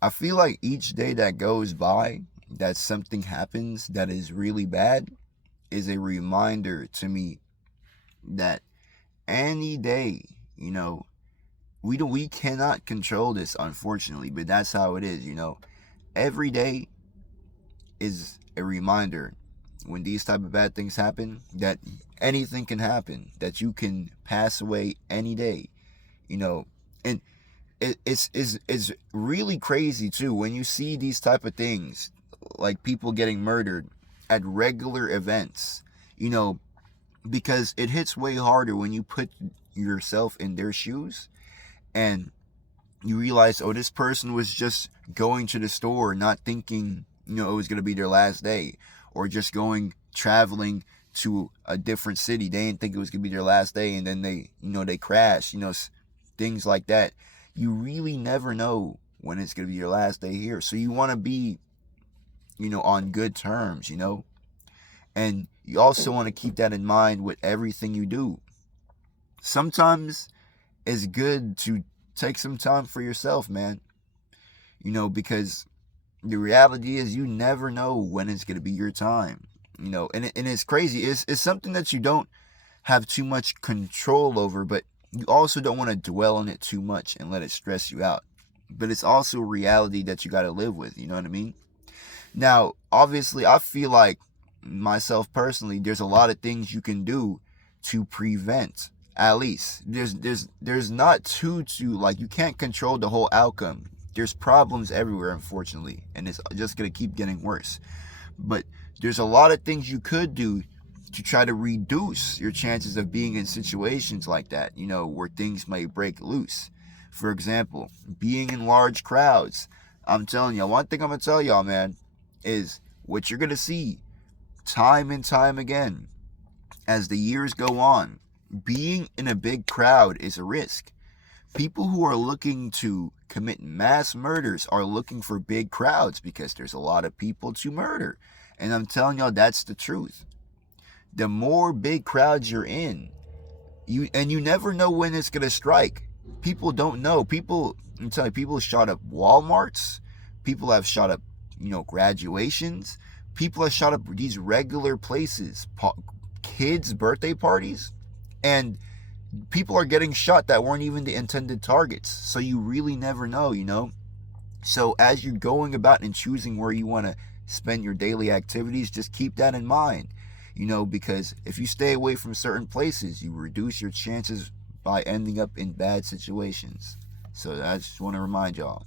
I feel like each day that goes by that something happens that is really bad is a reminder to me that any day, you know, we cannot control this, unfortunately, but that's how it is, you know. Every day is a reminder when these type of bad things happen that anything can happen, that you can pass away any day, you know. And it's really crazy too when you see these type of things, like people getting murdered at regular events, you know, because it hits way harder when you put yourself in their shoes and you realize, oh, this person was just going to the store not thinking, you know, it was going to be their last day, or just going traveling to a different city. They didn't think it was going to be their last day, and then they, you know, they crash, you know, things like that. You really never know when it's going to be your last day here. So you want to be, you know, on good terms, you know, and you also want to keep that in mind with everything you do. Sometimes it's good to take some time for yourself, man, you know, because the reality is you never know when it's going to be your time, you know. And it's crazy, it's something that you don't have too much control over, but you also don't want to dwell on it too much and let it stress you out. But it's also a reality that you got to live with, you know what I mean? Now obviously I feel like, myself personally, there's a lot of things you can do to prevent. At least there's not too like, you can't control the whole outcome. There's problems everywhere, unfortunately, and it's just going to keep getting worse. But there's a lot of things you could do to try to reduce your chances of being in situations like that, you know, where things may break loose. For example, being in large crowds. I'm telling you, one thing I'm going to tell y'all, man, is what you're going to see time and time again as the years go on. Being in a big crowd is a risk. People who are looking to commit mass murders are looking for big crowds because there's a lot of people to murder. And I'm telling y'all, that's the truth. The more big crowds you're in, you never know when it's gonna strike. People don't know. I'm telling you, people shot up Walmarts. People have shot up, you know, graduations. People have shot up these regular places, kids' birthday parties, and people are getting shot that weren't even the intended targets. So you really never know, you know. So as you're going about and choosing where you want to spend your daily activities, just keep that in mind, you know, because if you stay away from certain places, you reduce your chances by ending up in bad situations. So I just want to remind y'all.